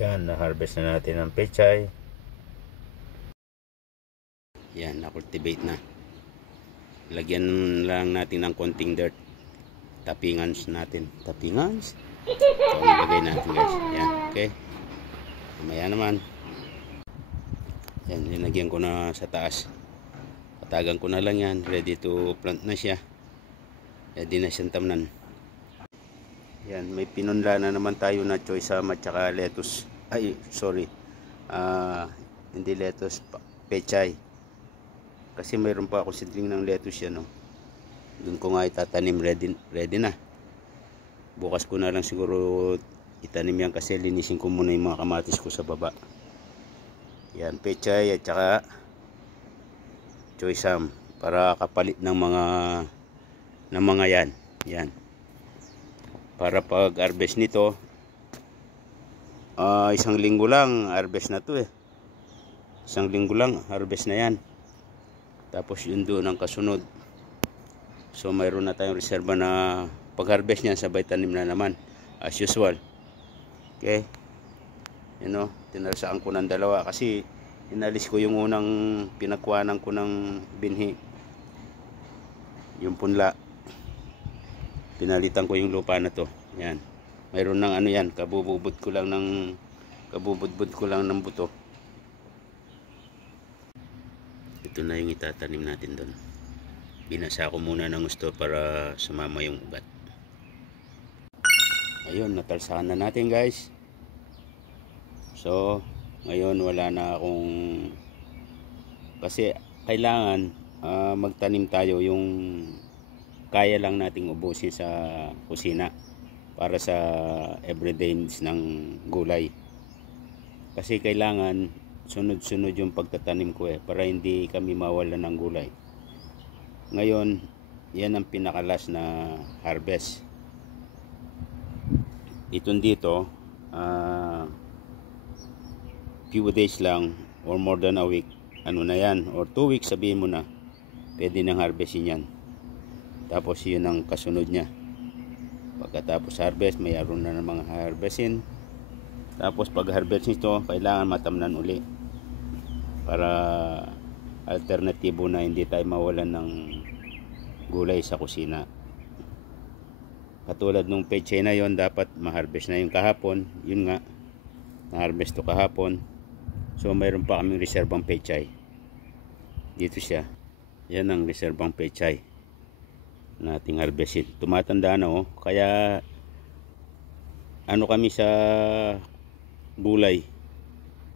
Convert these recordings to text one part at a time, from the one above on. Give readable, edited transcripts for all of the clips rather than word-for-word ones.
Yan, na-harvest na natin ang pechay. Yan, na-cultivate na. Lagyan lang natin ng konting dirt. Tapingans natin. Tapingans? Ito ang ilagay natin guys. Yan, okay. Mamaya naman. Yan, linagyan ko na sa taas. Patagan ko na lang yan. Ready to plant na siya. Ready na siyang tamnan. Yan, may pinunla na naman tayo na choy sam at saka lettuce. Ay, sorry. Hindi lettuce, pechay. Kasi mayroon pa ako seedling ng lettuce yan, no. Doon ko nga itatanim, ready na. Bukas ko na lang siguro itanim yan kasi linisin ko muna yung mga kamatis ko sa baba. Yan, pechay at saka choy sam para kapalit ng mga yan. Yan. Para pag harvest nito, isang linggo lang harvest na to eh. Isang linggo lang harvest na yan. Tapos yun doon ang kasunod. So mayroon na tayong reserva na pag harvest niyan sabay tanim na naman as usual. Okay. You know, tinalsaan ko ng dalawa kasi inalis ko yung unang pinagkuhanan ko ng binhi. Yung punla. Pinalitan ko yung lupa na to. Yan. Mayroon ng ano yan, kabubudbud ko lang ng buto. Ito na yung itatanim natin doon. Binasa ko muna ng gusto para sumama yung ugat. Ayun, natalsakan na natin guys. So, ngayon wala na akong kasi kailangan magtanim tayo yung kaya lang nating ubusin sa kusina para sa everyday needs ng gulay. Kasi kailangan sunod-sunod yung pagtatanim ko para hindi kami mawalan ng gulay. Ngayon, yan ang pinakalas na harvest. Itong dito, few days lang or more than a week, ano na yan, or 2 weeks sabihin mo na, pwede nang harvestin yan. Tapos yun ang kasunod niya. Pagkatapos harvest, mayroon na ng mga harvestin. Tapos pag harvest nito, kailangan matamnan uli. Para alternatibo na hindi tayo mawalan ng gulay sa kusina. Katulad nung pechay na yon, dapat ma-harvest na yung kahapon. Yun nga, na-harvest to kahapon. So mayroon pa kaming reserbang pechay. Dito siya. Yan ang reserbang pechay nating harvestin. Tumatanda na kaya ano kami sa gulay,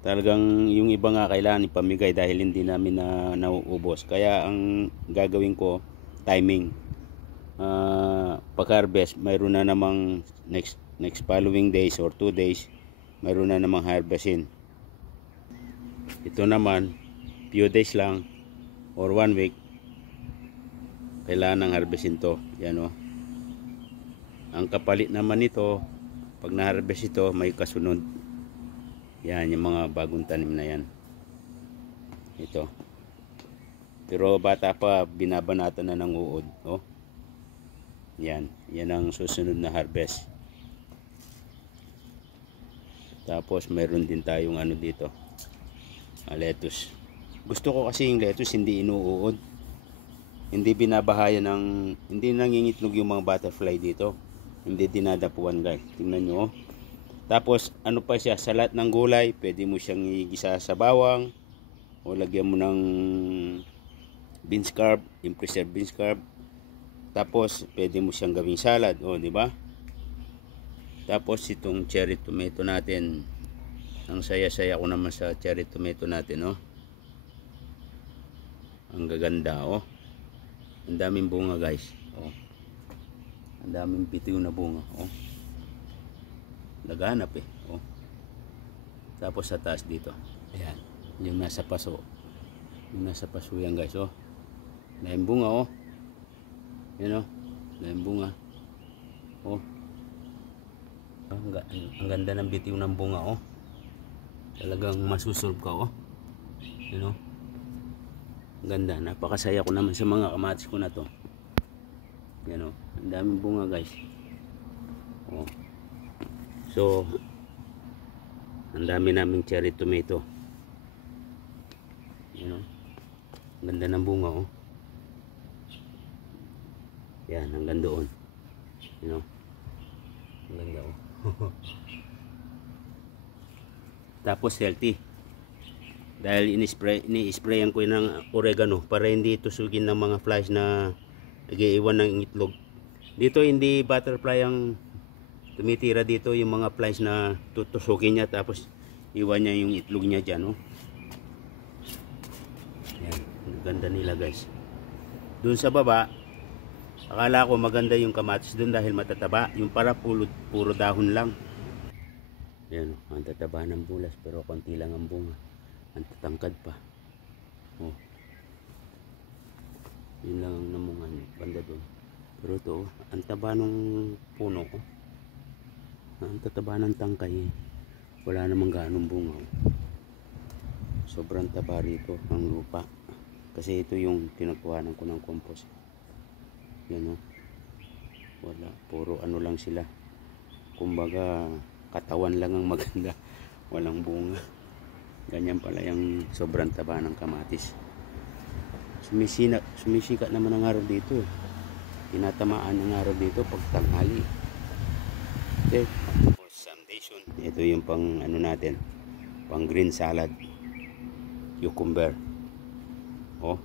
talagang yung iba nga kailangan ipamigay dahil hindi namin na nauubos. Kaya ang gagawin ko, timing. Pag harvest, mayroon na namang next following days or 2 days, mayroon na namang harvestin. Ito naman few days lang or 1 week, kailangan ng harvestin to. Yan ang kapalit naman nito, pag na-harvest ito, may kasunod. Yan, yung mga bagong tanim na yan. Ito. Pero bata pa, binabanatan na ng uod. Yan. Yan ang susunod na harvest. Tapos, mayroon din tayong ano dito. Lettuce. Gusto ko kasi yung lettuce hindi inuuod. Hindi binabahayan hindi nangingitlog yung mga butterfly dito. Hindi dinadapuan guys. Tingnan nyo. Tapos ano pa siya, sa lahat ng gulay, pwede mo siyang igisa sa bawang o lagyan mo ng beans carb, yung preserved beans carb. Tapos pwede mo siyang gawing salad, di ba? Tapos itong cherry tomato natin. Ang saya-saya ko naman sa cherry tomato natin, Ang gaganda, Ang daming bunga guys. Ang daming bitiw na bunga. Laganap Tapos sa taas dito. Ayan. Yung nasa paso. Yung nasa paso yan guys. Daming bunga Yan daming bunga. Ang ganda ng bitiw ng bunga Talagang masusurb ka Yan Ang ganda. Napakasaya ko naman sa mga kamatis ko na to. Yan ang daming bunga guys. So Ang dami naming cherry tomato. Yan, oh. Ganda ng bunga, oh. Yan, hanggang doon. You know? Ang ganda, oh. Tapos healthy. Dahil ini-sprayan ko ng oregano para hindi tusugin ng mga flies na nag-iiwan ng itlog. Dito hindi butterfly ang tumitira dito, yung mga flies na tutusugin niya tapos iwan niya yung itlog niya dyan, oh. Yan, ang ganda nila guys. Doon sa baba, akala ko maganda yung kamatis doon dahil matataba. Yung para puro dahon lang. Yan, ang tataba ng bulas pero konti lang ang bunga. Ang tatangkad pa. Oh. Yun lang ang namungan banda doon. Pero ito, ang taba ng puno ko. Ang tataba ng tangkay. Wala namang ganong bunga. Sobrang taba rito ng lupa. Kasi ito yung pinagkuhanan ko ng compost. Yan, oh. Wala, puro ano lang sila. Kumbaga katawan lang ang maganda, walang bunga. Ganyan pala yung sobrang taba ng kamatis. Sumisikat naman ang araw dito, eh. Tinatamaan ang araw dito pag tanghali. Okay. For foundation, ito yung pang ano natin, pang green salad, cucumber. Oh,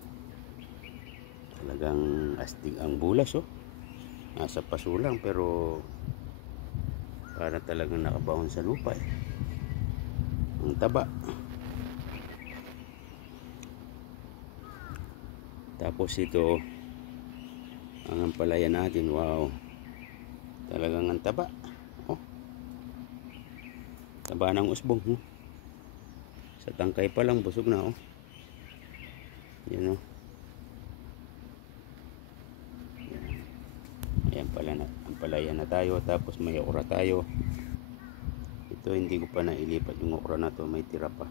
talagang astig ang bulas, oh. Nasa paso lang pero para talagang nakabaon sa lupa, eh. Ang taba. Tapos ito ang ampalaya natin. Wow, talagang ang taba, oh. Taba ng usbong, oh. Sa tangkay pa lang busog na, oh. Yan, oh. Ayan pala na, ampalaya na tayo. Tapos may okra tayo. Ito hindi ko pa nailipat yung okra na to, may tira pa.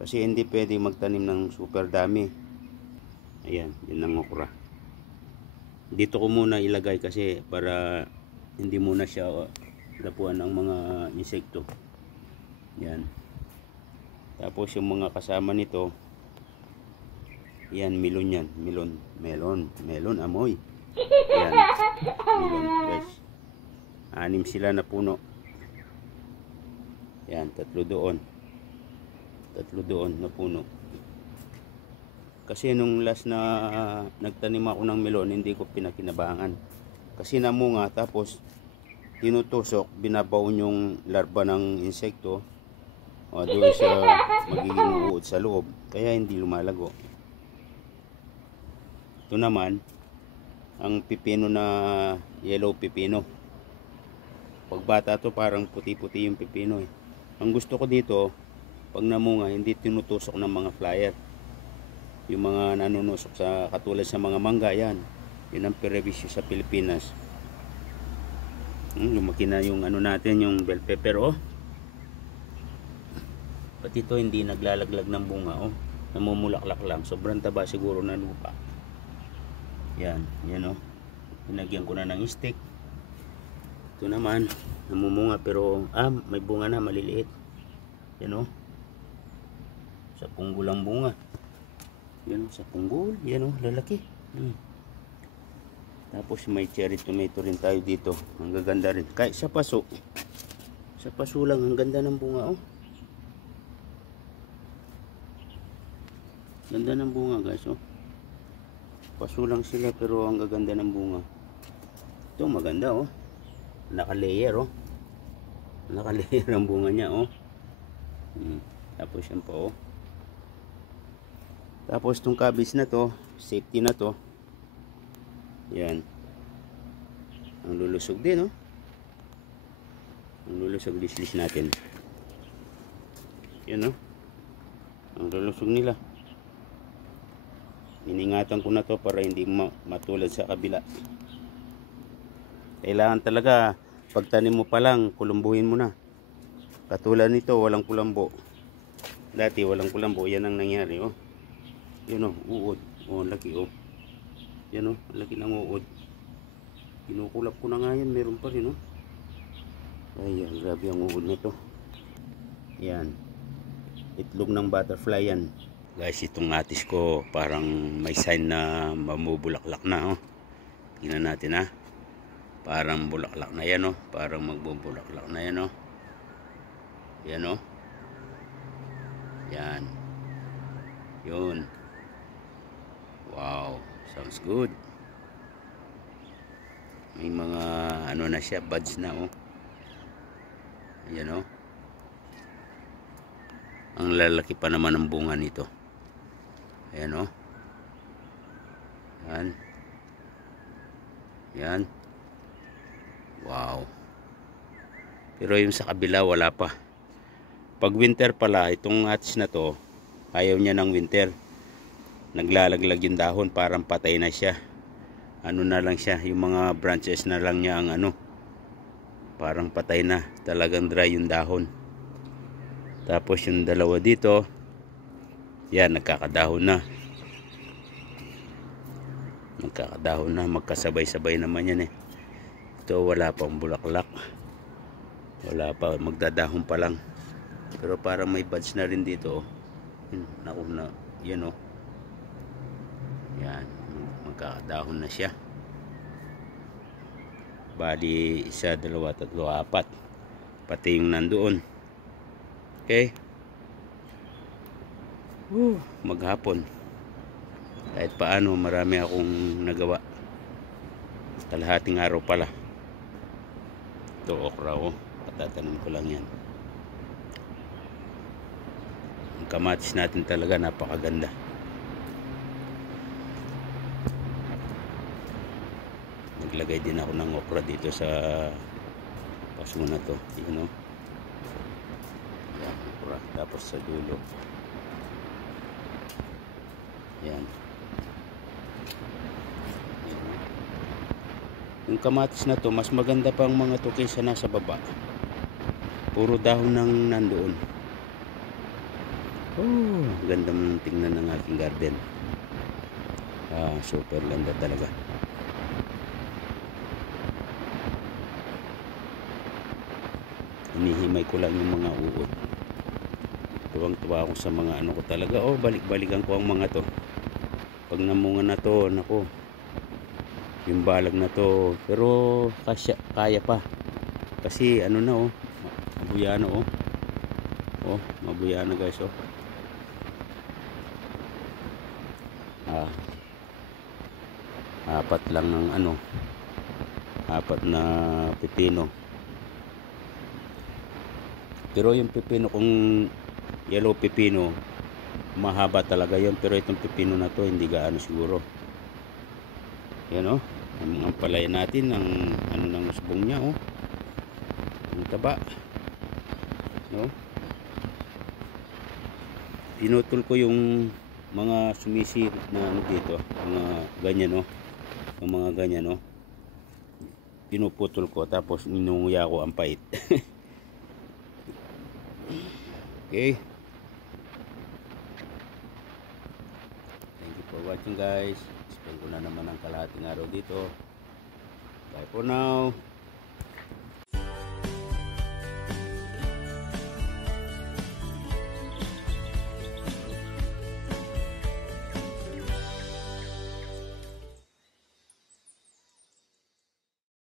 Kasi hindi pwede magtanim ng super dami. Ayan, yun ang okra. Dito ko muna ilagay kasi para hindi muna siya lapuan ng mga insekto. Yan. Tapos yung mga kasama nito, yan, melon yan. Melon, amoy. Yan, melon guys. 6 sila na puno. Yan, 3 doon na puno. Kasi nung last na nagtanim ako ng melon, hindi ko pinakinabangan. Kasi namunga, tapos tinutusok, binabaon yung larva ng insekto, o doon sa magiging uod sa loob, kaya hindi lumalago. Ito naman ang pipino na yellow pipino. Pagbata to parang puti-puti yung pipino, eh. Ang gusto ko dito, pag namunga, hindi tinutusok ng mga flyer. Yung mga nanunusok sa katulad sa mga mangga, yan. Yan ang perebisyo sa Pilipinas. Lumaki na yung ano natin, yung bell pepper, oh. Pati ito hindi naglalaglag ng bunga, oh. Namumulaklak lang. Sobrang taba siguro na lupa. Yan, yan, oh. Pinagyan ko na ng stick. Ito naman, namumunga pero may bunga na maliliit. Yan, oh. Sa punggol ang bunga. Yan, sa punggol. Yan, oh, lalaki. Tapos may cherry tomato rin tayo dito. Ang gaganda rin. Kahit sa paso. Sa paso lang, ang ganda ng bunga, oh. Ganda ng bunga, guys, oh. Paso lang sila pero ang gaganda ng bunga. Ito maganda, oh. Naka-layer, oh. Naka-layer ang bunga niya, oh. Tapos yan pa, oh. Tapos itong cabbage na to, safety na to. Yan. Ang lulusog din, oh. Ang lulusog lislis natin. Yan, oh. Ang lulusog nila. Iningatan ko na to para hindi matulad sa kabila. Kailangan talaga pagtanim mo pa lang, kulumbuhin mo na. Katulad nito, walang kulambo. Dati walang kulambo, yan ang nangyari, oh. Yun, oh, uod. Oh, laki, oh. Yan, oh, laki ng uod. Kinukulap ko na nga yan, meron pa rin, oh. Ayan, grabe ang uod na to. Yan. Itlog ng butterfly yan. Guys, itong atis ko parang may sign na mamubulaklak na. Oh. Tingnan natin ha. Parang bulaklak na yan. Oh. Parang magbubulaklak na yan. Oh. Yan oh. Yan. Yun. Wow. Sounds good. May mga ano na siya, buds na oh. Ayan oh. Ang lalaki pa naman ng bunga nito. Ayan oh. Yan. Yan. Wow. Pero yung sa kabila wala pa. Pag winter pala, itong atis na to, ayaw niya ng winter. Naglalaglag yung dahon, parang patay na siya. Ano na lang siya, yung mga branches na lang niya ang ano, parang patay na, talagang dry yung dahon. Tapos yung dalawa dito, yan, nagkakadahon na. Nagkakadahon na, magkasabay-sabay naman yan eh. Ito wala pang bulaklak. Wala pa, magdadahon pa lang. Pero parang may buds na rin dito oh. Naku na, yan oh. Yan, magkakadahon na siya. Bali, 1, 2, 3, 4. Pati yung nandoon. Okay. Maghapon. Kahit paano, marami akong nagawa. Kalahating araw pala. Ito, okra oh. Patatanim ko lang yan. Ang kamatis natin talaga napakaganda. Naglagay din ako ng okra dito sa paso na to, you know. Yan, okra. Tapos sa dulo yan. Yung kamatis na to mas maganda pa ang mga to kaysa nasa baba. Puro dahon ng nandoon. Oh, ganda mong tingnan ng aking garden. Super ganda talaga. Inihimay ko lang yung mga uod. Tuwang-tuwa ako sa mga ano ko talaga. Oh, balik-balikan ko ang mga to. Pag namunga na to, nako. Yung balag na to. Pero kaya pa. Kasi ano na oh. Mabuyano oh. Oh, mabuyano guys oh. Apat lang ng ano. 4 na pipino. Pero yung pipino kung yellow pipino mahaba talaga yun, pero itong pipino na to hindi gaano siguro. Yan oh, ang palaya natin ang ano ng usbong niya oh, ang taba no. Pinutol ko yung mga sumisi na ano dito, mga ganyan oh, yung mga ganyan oh, pinuputol ko tapos inunguya ko ang pait. Okay. Thank you for watching guys. Spend ko na naman ang kalahating araw dito. Bye for now.